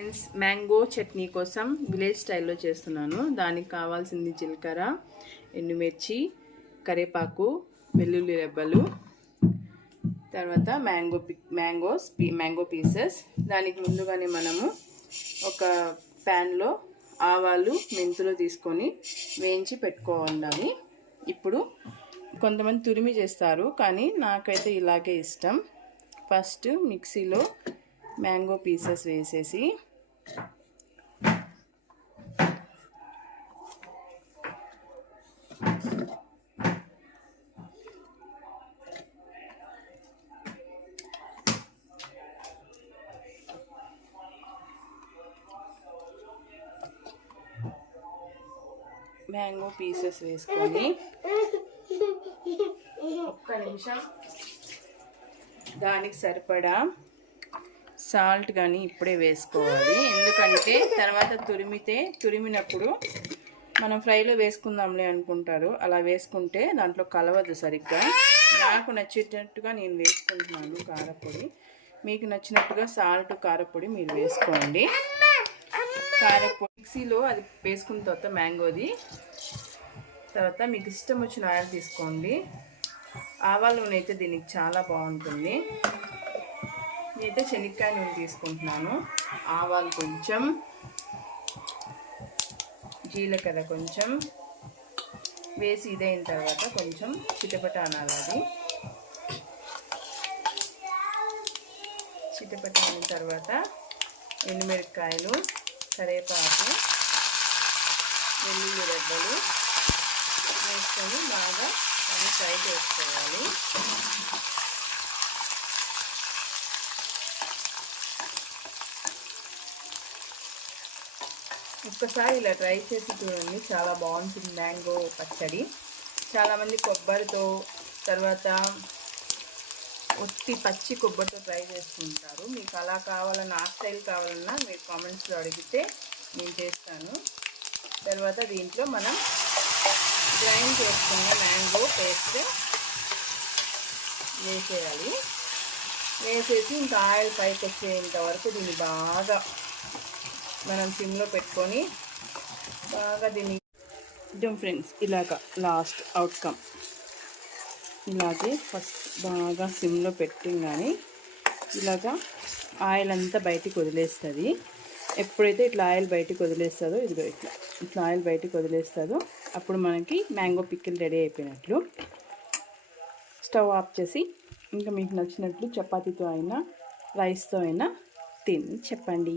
Friends, mango chutney కోసం village స్టైల్లో చేస్తున్నాను. దానికి కావాల్సింది జీలకర్ర, ఎండుమిర్చి, కరివేపాకు, వెల్లుల్లి రెబ్బలు, తర్వాత మ్యాంగో పీసెస్. దానికి ముందుగానే మనము ఒక ప్యాన్లో ఆవాలు, మెంతులు తీసుకొని వేయించి పెట్టుకోవాలి. ఇప్పుడు కొంతమంది తురిమి చేస్తారు, కానీ నాకైతే ఇలాగే ఇష్టం. ఫస్ట్ మిక్సీలో మ్యాంగో పీసెస్ వేసేసి వేసుకొని ఒక్క నిమిషం దానికి సరిపడా సాల్ట్ కానీ ఇప్పుడే వేసుకోవాలి. ఎందుకంటే తర్వాత తురిమినప్పుడు మనం ఫ్రైలో వేసుకుందాంలే అనుకుంటారు. అలా వేసుకుంటే దాంట్లో కలవదు సరిగ్గా. నాకు నచ్చేటట్టుగా నేను వేసుకుంటున్నాను కారపొడి. మీకు నచ్చినట్టుగా సాల్ట్, కారపొడి మీరు వేసుకోండి. కారపొడి మిక్సీలో అది వేసుకున్న తర్వాత మ్యాంగోది తర్వాత మీకు ఇష్టం వచ్చిన ఆయిల్ తీసుకోండి. ఆవాల నూనె అయితే దీనికి చాలా బాగుంటుంది. నేనైతే శనక్కాయ నూనె తీసుకుంటున్నాను. ఆవాలు కొంచెం, జీలకర్ర కొంచెం వేసి ఇదైన తర్వాత కొంచెం చిటపట అనాలి. అది చిటపట అయిన తర్వాత ఎండుమిరపకాయలు, కరివేపాకు, వెల్లుల్లి రెబ్బలు వేసుకొని బాగా దాన్ని ఫ్రై చేసుకోవాలి. ఒక్కసారి ఇలా ట్రై చేసి చూడండి, చాలా బాగుంటుంది మ్యాంగో పచ్చడి. చాలామంది కొబ్బరితో, తర్వాత పచ్చి కొబ్బరితో ట్రై చేస్తుంటారు. మీకు అలా కావాలన్నా, ఆ స్టైల్ కావాలన్నా మీరు కామెంట్స్లో అడిగితే నేను చేస్తాను. తర్వాత దీంట్లో మనం గ్రైండ్ చేసుకున్న మ్యాంగో పేస్ట్ వేసేయాలి. వేసేసి ఇంకా ఆయిల్ పైకి వచ్చేంత వరకు దీన్ని బాగా మనం సిమ్లో పెట్టుకొని బాగా దీన్ని ఫ్రెండ్స్ ఇలాగా లాస్ట్ అవుట్కమ్ ఇలాగే ఫస్ట్ బాగా సిమ్లో పెట్టింగానే ఇలాగా ఆయిల్ అంతా బయటికి వదిలేస్తుంది. ఎప్పుడైతే ఇట్లా ఆయిల్ బయటికి వదిలేస్తుందో, ఇదిగో ఇట్లా ఆయిల్ బయటికి వదిలేస్తుందో అప్పుడు మనకి మ్యాంగో పికిల్ రెడీ అయిపోయినట్లు. స్టవ్ ఆఫ్ చేసి ఇంకా మీకు నచ్చినట్లు చపాతీతో అయినా, రైస్తో అయినా తిని చెప్పండి.